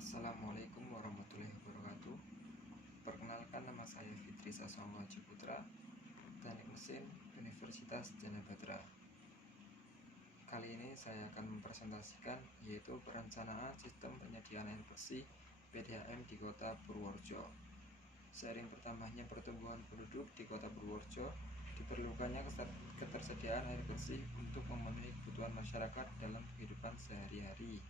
Assalamualaikum warahmatullahi wabarakatuh. Perkenalkan, nama saya Fitri Sasongko Ciputra, Teknik Mesin Universitas Jana Batra. Kali ini saya akan mempresentasikan yaitu perencanaan sistem penyediaan air bersih PDAM di Kota Purworejo. Seiring bertambahnya pertumbuhan penduduk di Kota Purworejo, diperlukannya ketersediaan air bersih untuk memenuhi kebutuhan masyarakat dalam kehidupan sehari-hari.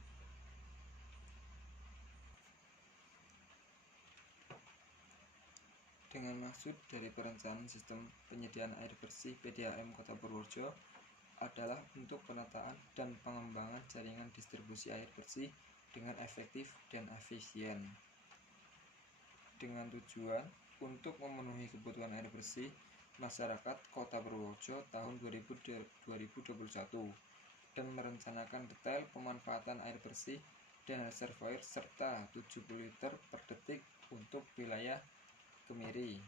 Dengan maksud dari perencanaan sistem penyediaan air bersih PDAM Kota Purworejo adalah untuk penataan dan pengembangan jaringan distribusi air bersih dengan efektif dan efisien, dengan tujuan untuk memenuhi kebutuhan air bersih masyarakat Kota Purworejo tahun 2021 dan merencanakan detail pemanfaatan air bersih dan reservoir serta 70 liter per detik untuk wilayah Kemiri.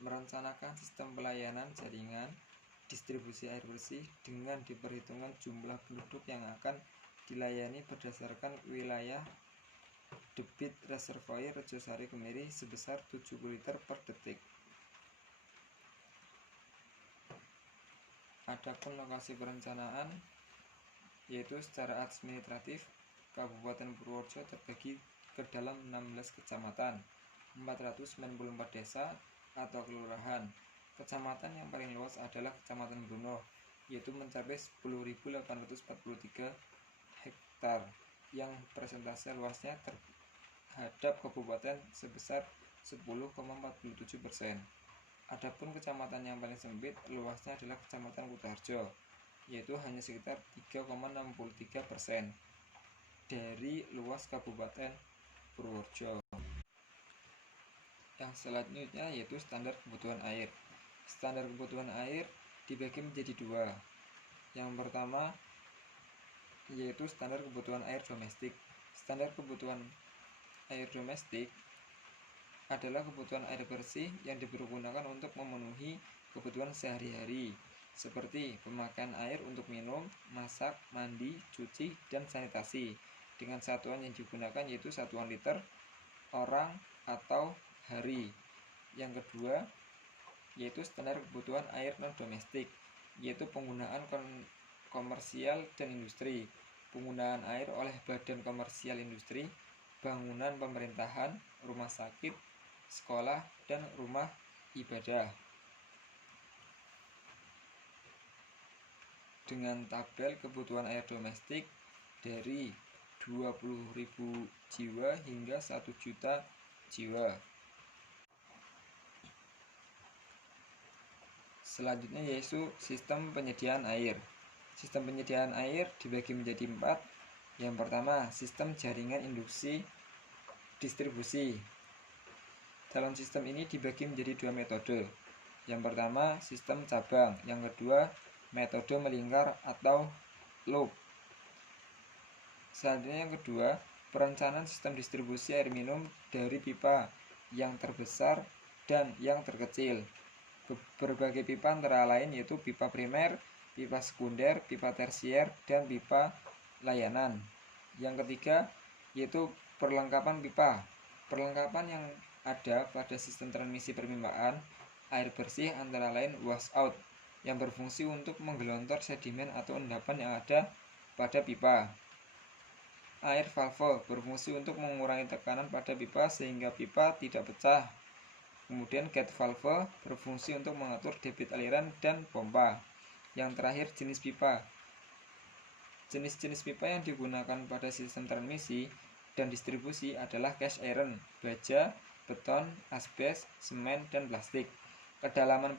Merencanakan sistem pelayanan jaringan distribusi air bersih dengan diperhitungkan jumlah penduduk yang akan dilayani berdasarkan wilayah debit reservoir Rejosari Kemiri sebesar 70 liter per detik. Adapun lokasi perencanaan yaitu secara administratif Kabupaten Purworejo terbagi ke dalam 16 kecamatan, 494 desa atau kelurahan. Kecamatan yang paling luas adalah Kecamatan Bruno, yaitu mencapai 10.843 hektar, yang persentase luasnya terhadap kabupaten sebesar 10,47%. Adapun kecamatan yang paling sempit luasnya adalah Kecamatan Kutoharjo, yaitu hanya sekitar 3,63% dari luas Kabupaten Purworejo. Yang selanjutnya yaitu standar kebutuhan air. Standar kebutuhan air dibagi menjadi dua. Yang pertama yaitu standar kebutuhan air domestik. Standar kebutuhan air domestik adalah kebutuhan air bersih yang dipergunakan untuk memenuhi kebutuhan sehari-hari, seperti pemakaian air untuk minum, masak, mandi, cuci, dan sanitasi, dengan satuan yang digunakan yaitu satuan liter, orang, atau hari. Yang kedua yaitu standar kebutuhan air non-domestik, yaitu penggunaan komersial dan industri, penggunaan air oleh badan komersial industri, bangunan pemerintahan, rumah sakit, sekolah, dan rumah ibadah. Dengan tabel kebutuhan air domestik dari 20.000 jiwa hingga 1 juta jiwa. Selanjutnya yaitu sistem penyediaan air. Sistem penyediaan air dibagi menjadi 4. Yang pertama, sistem jaringan induksi distribusi. Dalam sistem ini dibagi menjadi 2 metode. Yang pertama, sistem cabang. Yang kedua, metode melingkar atau loop. Selanjutnya yang kedua, perencanaan sistem distribusi air minum dari pipa yang terbesar dan yang terkecil. Berbagai pipa antara lain yaitu pipa primer, pipa sekunder, pipa tersier, dan pipa layanan. Yang ketiga yaitu perlengkapan pipa. Perlengkapan yang ada pada sistem transmisi perpimpaan air bersih antara lain washout yang berfungsi untuk menggelontor sedimen atau endapan yang ada pada pipa. Air valve berfungsi untuk mengurangi tekanan pada pipa sehingga pipa tidak pecah. Kemudian gate valve berfungsi untuk mengatur debit aliran dan pompa. Yang terakhir jenis pipa. Jenis-jenis pipa yang digunakan pada sistem transmisi dan distribusi adalah cast iron, baja, beton, asbes, semen, dan plastik. Kedalaman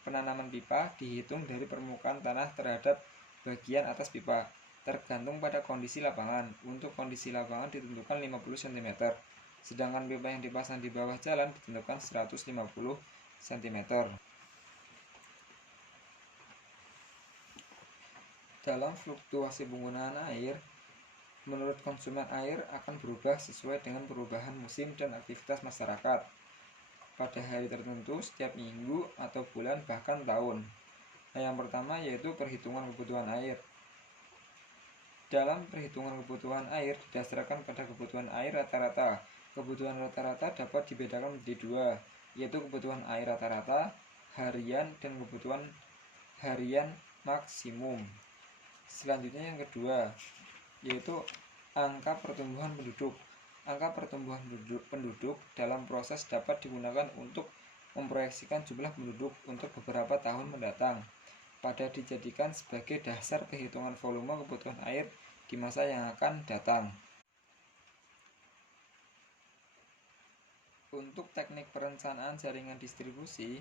penanaman pipa dihitung dari permukaan tanah terhadap bagian atas pipa, tergantung pada kondisi lapangan. Untuk kondisi lapangan ditentukan 50 cm. Sedangkan pipa yang dipasang di bawah jalan ditentukan 150 cm. Dalam fluktuasi penggunaan air, menurut konsumen air akan berubah sesuai dengan perubahan musim dan aktivitas masyarakat pada hari tertentu, setiap minggu atau bulan, bahkan tahun. Yang pertama yaitu perhitungan kebutuhan air. Dalam perhitungan kebutuhan air didasarkan pada kebutuhan air rata-rata. Kebutuhan rata-rata dapat dibedakan menjadi dua, yaitu kebutuhan air rata-rata harian dan kebutuhan harian maksimum. Selanjutnya yang kedua, yaitu angka pertumbuhan penduduk. Angka pertumbuhan penduduk dalam proses dapat digunakan untuk memproyeksikan jumlah penduduk untuk beberapa tahun mendatang, pada dijadikan sebagai dasar perhitungan volume kebutuhan air di masa yang akan datang. Untuk teknik perencanaan jaringan distribusi,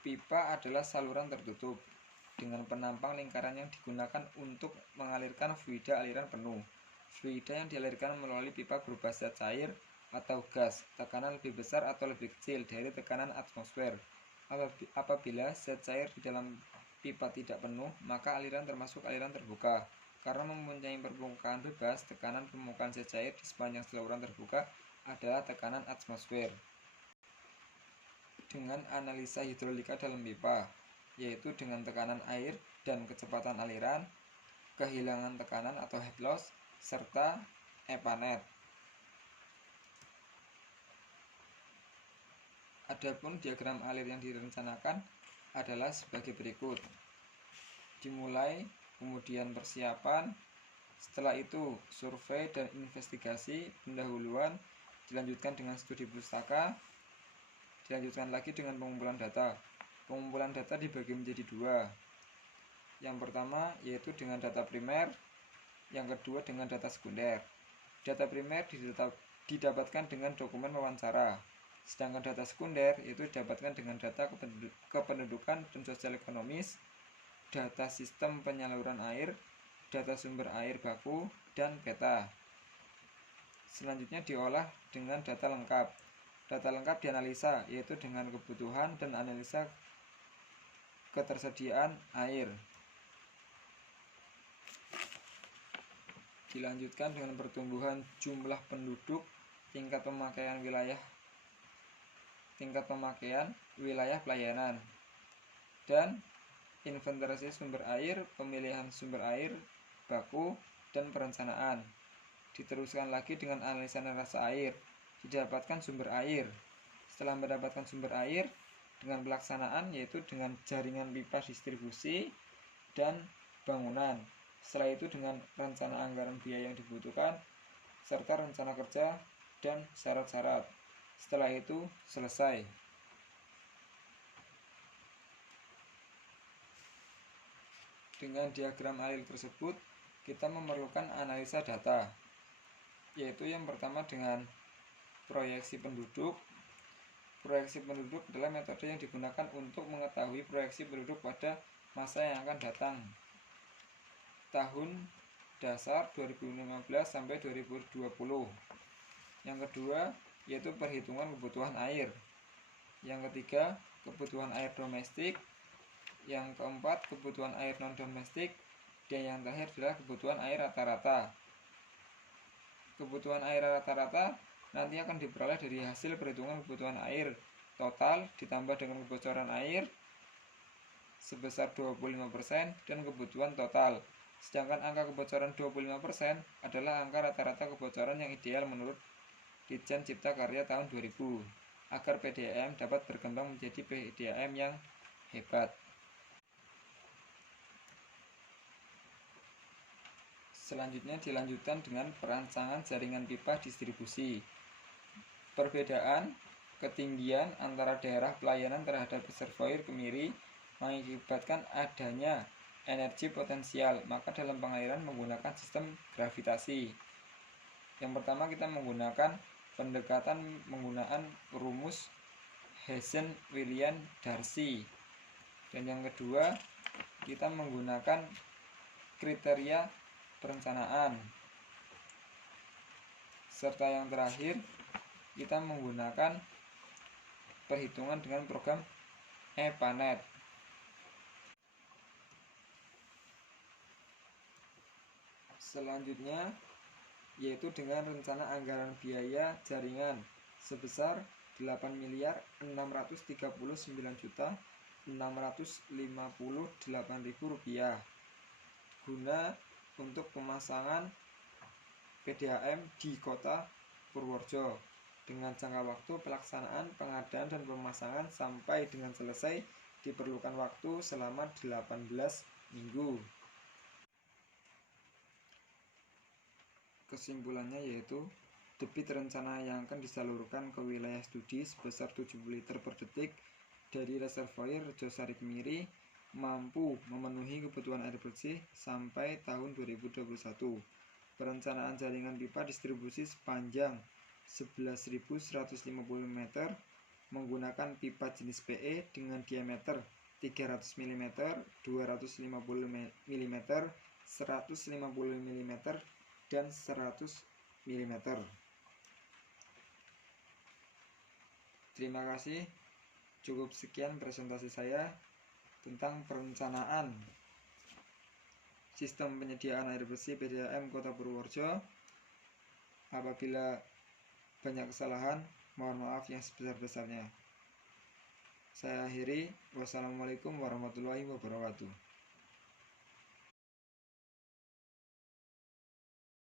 pipa adalah saluran tertutup dengan penampang lingkaran yang digunakan untuk mengalirkan fluida aliran penuh. Fluida yang dialirkan melalui pipa berupa zat cair atau gas, tekanan lebih besar atau lebih kecil dari tekanan atmosfer. Apabila zat cair di dalam pipa tidak penuh, maka aliran termasuk aliran terbuka. Karena mempunyai permukaan bebas, tekanan permukaan zat cair di sepanjang saluran terbuka adalah tekanan atmosfer. Dengan analisa hidrolika dalam pipa, yaitu dengan tekanan air dan kecepatan aliran, kehilangan tekanan atau head loss, serta EPANET. Adapun diagram alir yang direncanakan adalah sebagai berikut. Dimulai, kemudian persiapan, setelah itu survei dan investigasi, pendahuluan, dilanjutkan dengan studi pustaka, dilanjutkan lagi dengan pengumpulan data. Pengumpulan data dibagi menjadi dua. Yang pertama yaitu dengan data primer, yang kedua dengan data sekunder. Data primer didapatkan dengan dokumen wawancara, sedangkan data sekunder itu didapatkan dengan data kependudukan dan sosial ekonomis, data sistem penyaluran air, data sumber air baku, dan peta. Selanjutnya diolah dengan data lengkap. Data lengkap dianalisa, yaitu dengan kebutuhan dan analisa ketersediaan air. Dilanjutkan dengan pertumbuhan jumlah penduduk, tingkat pemakaian wilayah pelayanan, dan inventarisasi sumber air, pemilihan sumber air baku, dan perencanaan. Diteruskan lagi dengan analisa narasa air, didapatkan sumber air. Setelah mendapatkan sumber air, dengan pelaksanaan yaitu dengan jaringan pipa distribusi dan bangunan. Setelah itu dengan rencana anggaran biaya yang dibutuhkan, serta rencana kerja dan syarat-syarat. Setelah itu selesai. Dengan diagram alir tersebut, kita memerlukan analisa data, yaitu yang pertama dengan proyeksi penduduk. Proyeksi penduduk adalah metode yang digunakan untuk mengetahui proyeksi penduduk pada masa yang akan datang, tahun dasar 2015 sampai 2020. Yang kedua yaitu perhitungan kebutuhan air. Yang ketiga kebutuhan air domestik. Yang keempat kebutuhan air non domestik. Dan yang terakhir adalah kebutuhan air rata-rata. Kebutuhan air rata-rata nanti akan diperoleh dari hasil perhitungan kebutuhan air total ditambah dengan kebocoran air sebesar 25% dan kebutuhan total. Sedangkan angka kebocoran 25% adalah angka rata-rata kebocoran yang ideal menurut Ditjen Cipta Karya tahun 2000 agar PDAM dapat berkembang menjadi PDAM yang hebat. Selanjutnya dilanjutkan dengan perancangan jaringan pipa distribusi. Perbedaan ketinggian antara daerah pelayanan terhadap reservoir kemiri mengakibatkan adanya energi potensial, maka dalam pengairan menggunakan sistem gravitasi. Yang pertama kita menggunakan pendekatan menggunakan rumus Hessen-Williams-Darcy. Dan yang kedua kita menggunakan kriteria perencanaan. Serta yang terakhir kita menggunakan perhitungan dengan program EPANET. Selanjutnya yaitu dengan rencana anggaran biaya jaringan sebesar 8.639.658.000 rupiah guna untuk pemasangan PDAM di Kota Purworejo dengan jangka waktu pelaksanaan pengadaan dan pemasangan sampai dengan selesai diperlukan waktu selama 18 minggu. Kesimpulannya yaitu debit rencana yang akan disalurkan ke wilayah studi sebesar 70 liter per detik dari reservoir Rejosari Kemiri mampu memenuhi kebutuhan air bersih sampai tahun 2021. Perencanaan jaringan pipa distribusi sepanjang 11.150 meter menggunakan pipa jenis PE dengan diameter 300 mm, 250 mm, 150 mm, dan 100 mm. Terima kasih. Cukup sekian presentasi saya tentang perencanaan sistem penyediaan air bersih PDAM Kota Purworejo. Apabila banyak kesalahan, mohon maaf yang sebesar-besarnya. Saya akhiri. Wassalamualaikum warahmatullahi wabarakatuh.